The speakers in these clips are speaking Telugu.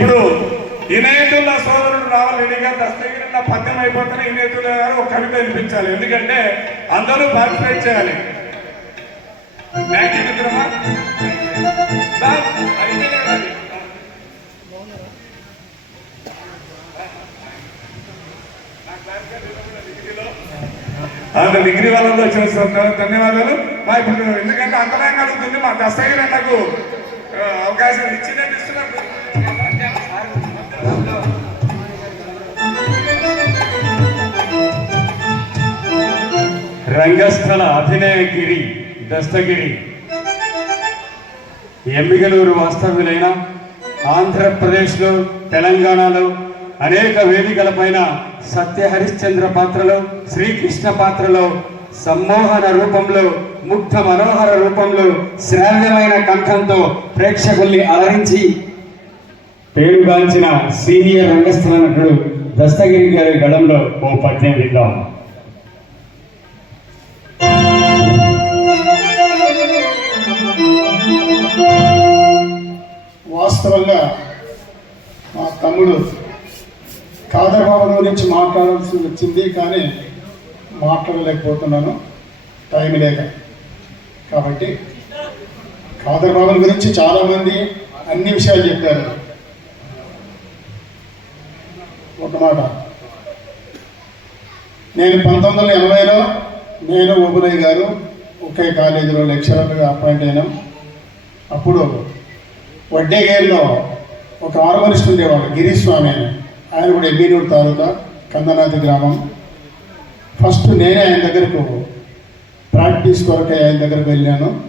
ఇప్పుడు ఇనేతుల్లా సోదరుడు రావాలనిగా దస్తగిరిన పద్యం అయిపోతున్న ఇనేతుల్లా గారు ఒక కవిత వినిపించాలి. ఎందుకంటే అందరూ పార్టిసిపేట్ చేయాలి. థ్యాంక్ మిత్రమా అంత డిగ్రీ వాళ్ళలో వచ్చిన ధన్యవాదాలు. మా ఇప్పుడు ఎందుకంటే అంతరాయం కలుగుతుంది మా దస్తగిరి నాకు అవకాశం ఇచ్చిందని ఇస్తున్నారు రంగస్థల అభినయగిరి దస్తగిరి. ఎమ్మిగలూరు వాస్తవ్యులైన ఆంధ్రప్రదేశ్లో తెలంగాణలో అనేక వేదికల పైన సత్యహరిశ్చంద్ర పాత్రలో శ్రీకృష్ణ పాత్రలో సమ్మోహన రూపంలో ముగ్ధ మనోహర రూపంలో శ్రావ్యమైన కంఠంతో ప్రేక్షకుల్ని అలరించి పేరుగాంచిన సీనియర్ రంగస్థల నటుడు దస్తగిరి గారి గళంలో ఓ పద్యం విద్దాం వాస్తవంగా మా తమ్ముడు కాదరబాబు గురించి మాట్లాడాల్సి వచ్చింది కానీ మాట్లాడలేకపోతున్నాను. టైం లేక. కాబట్టి కాదరబాబు గురించి చాలామంది అన్ని విషయాలు చెప్పారు. ఒక మాట. నేను పంతొమ్మిది వందల ఎనభైలో నేను ఓబులయ్య గారు ఒకే కాలేజీలో లెక్చరర్గా అపాయింట్ అయినాం. అప్పుడు వడ్డేగేరులో ఒక ఆర్గనిస్ట్ ఉండేవాడు గిరీష్ స్వామి అని. ఆయన కూడా ఎమ్మినూరు తాలూకా కందనాథి గ్రామం. ఫస్ట్ నేనే ఆయన దగ్గరకు ప్రాక్టీస్ కొరకే ఆయన దగ్గరకు వెళ్ళాను.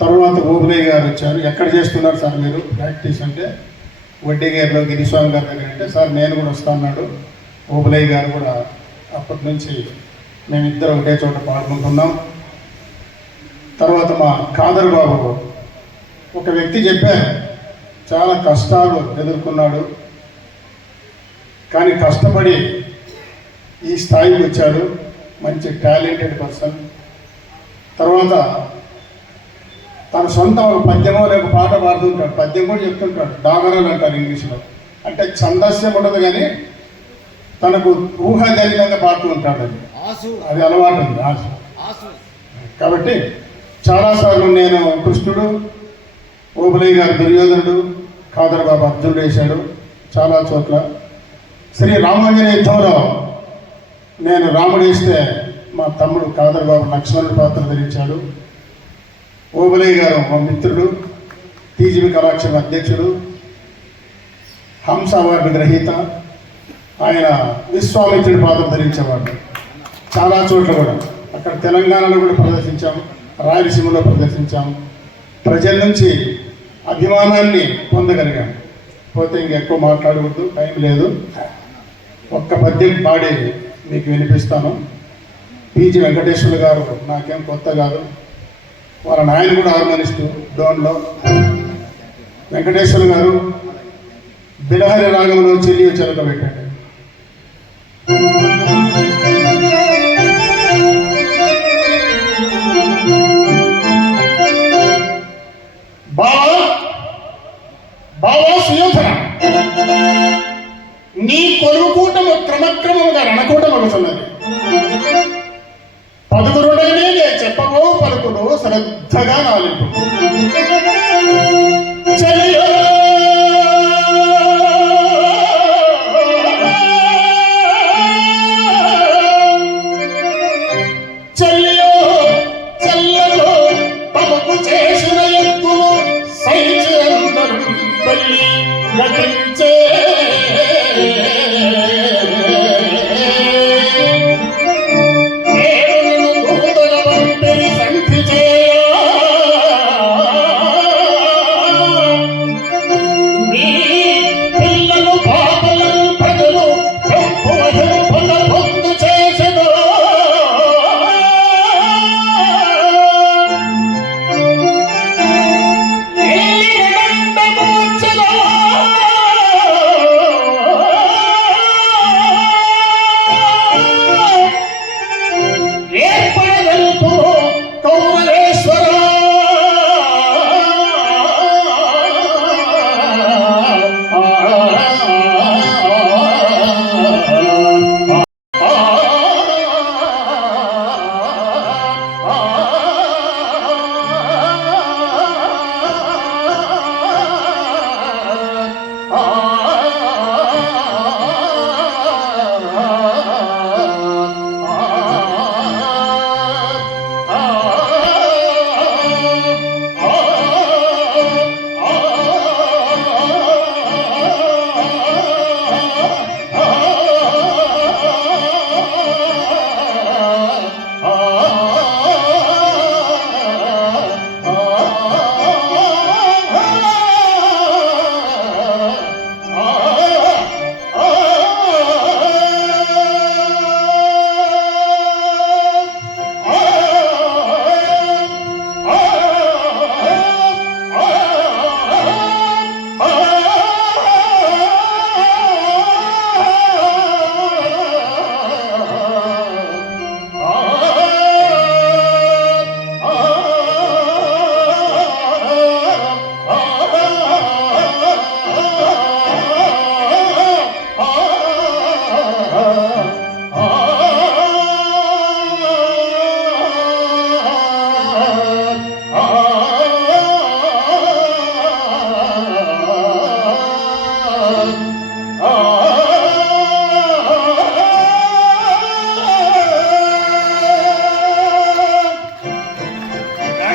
తర్వాత ఓబులయ్య గారు వచ్చారు. ఎక్కడ చేస్తున్నారు సార్ మీరు ప్రాక్టీస్ అంటే? వడ్డేగేరులో గిరిస్వామి గారి దగ్గర అంటే సార్ నేను కూడా వస్తాన్నాడు ఓబులయ్య గారు కూడా అప్పటి నుంచి మేమిద్దరం ఒకటే చోట పాల్గొంటున్నాం. తర్వాత మా కాదర్ బాబు ఒక వ్యక్తి చెప్పారు చాలా కష్టాలు ఎదుర్కొన్నాడు కానీ కష్టపడి ఈ స్థాయికి వచ్చాడు మంచి టాలెంటెడ్ పర్సన్. తర్వాత తన సొంత ఒక పద్యమో లేక పాట పాడుతుంటాడు పద్యం కూడా చెప్తుంటాడు డాగరాలు అంటారు ఇంగ్లీష్లో. అంటే ఛందస్యం ఉండదు కానీ తనకు ఊహాజనితంగా పాడుతూ ఉంటాడు అది. అది అలవాటు ఉంది ఆశ కాబట్టి చాలాసార్లు నేను కృష్ణుడు ఓబులయ్య గారు దుర్యోధనుడు కాదర్ బాబా అర్జునుడు వేశాడు చాలా చోట్ల. శ్రీ రామాంజనేయ యుద్ధంలో నేను రాముడు వేస్తే మా తమ్ముడు కాదర్ బాబు లక్ష్మణుడు పాత్ర ధరించాడు. ఓబులయ్య గారు మా మిత్రుడు టీజీబీ కళాక్షేమ అధ్యక్షుడు హంస అవార్డు గ్రహీత ఆయన విశ్వామిత్రుడి పాత్ర ధరించేవాడు. చాలా చోట్ల కూడా. అక్కడ తెలంగాణలో కూడా ప్రదర్శించాం రాయలసీమలో ప్రదర్శించాం. ప్రజల నుంచి అభిమానాన్ని పొందగలిగాం. పోతే ఇంకెక్కువ మాట్లాడకూడదు టైం లేదు. ఒక్క పద్యం పాడి మీకు వినిపిస్తాను. పీజీ వెంకటేశ్వరులు గారు నాకేం కొత్త కాదు. వాళ్ళ నాయన కూడా హార్మోనిస్టు డోన్లో. వెంకటేశ్వర గారు బిలహరి రాగంలో చెల్లి చెలక పెట్టండి బావా సుయోధన. నీ కొలువు కూటము క్రమక్రమముగా రణకూటమగుతున్నది. పదుగురుడనే నే చెప్పవో పలుకుడు శ్రద్ధగా నాలింపు చెలియో! చెల్లియో చెల్లలో తమకు చేసిన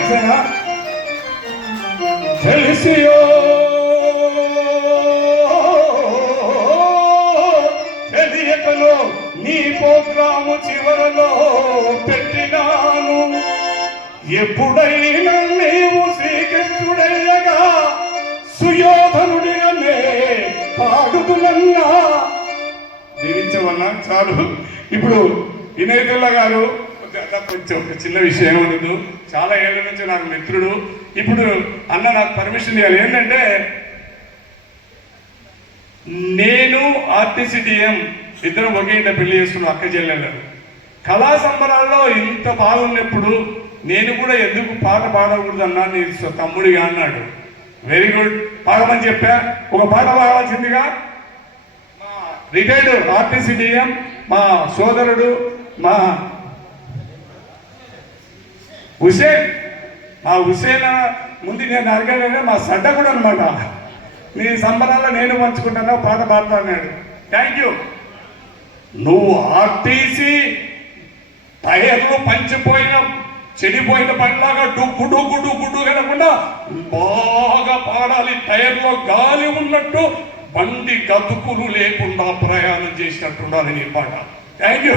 థ్యాంక్స్ అన్నా తెలిసియో తెలియకలో నీ ప్రోగ్రాము చివరలో పెట్టినాను. ఎప్పుడైనా నీవు శ్రీకృష్ణుడయ్యగా సుయోధనుడిగానే పాడుతున్నా దీవించమన్నా చాలు. ఇప్పుడు వినయతుల్లా గారు కొద్దిగా కొంచెం ఒక చిన్న విషయం ఉండదు చాలా ఏళ్ళ నుంచి నాకు మిత్రుడు. ఇప్పుడు అన్న నాకు పర్మిషన్ ఇవ్వాలి ఏంటంటే నేను ఆర్టీసీటీఎం ఇద్దరం ఒకే ఇంట పెళ్ళి చేసుకున్నాం అక్క చెల్లెలు కళా సంబరాల్లో ఇంత బాగున్నప్పుడు నేను కూడా ఎందుకు పాట పాడకూడదు అన్నా నీ తమ్ముడిగా అన్నాడు. వెరీ గుడ్ పాడమని చెప్పా? ఒక పాట పాడాల్సిందిగా మా రిటైర్డ్ ఆర్టీసీ డిఎం మా సోదరుడు మా హుసేన్ మా హుసేన్ ముందు నేను అడగలేనే మా సడ్డ కూడా అనమాట నీ సంబరాల్లో నేను పంచుకుంటాను పాట పాడతా అన్నాడు. థ్యాంక్ యూ నువ్వు ఆర్టీసీ టైర్లు పంచిపోయిన చెడిపోయిన పనిలాగా డుగ్గు డుగ్గు డుగ్గు డుగ్గు అనకుండా బాగా పాడాలి. టైర్లో గాలి ఉన్నట్టు బండి గతుకులు లేకుండా ప్రయాణం చేసినట్టు ఉండాలి నీ పాట. థ్యాంక్ యూ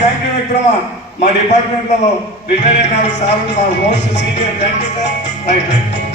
థ్యాంక్ కార్యక్రమ మా డిపార్ట్మెంట్లో రిటైర్ అయిన sir most senior thank you sir thank you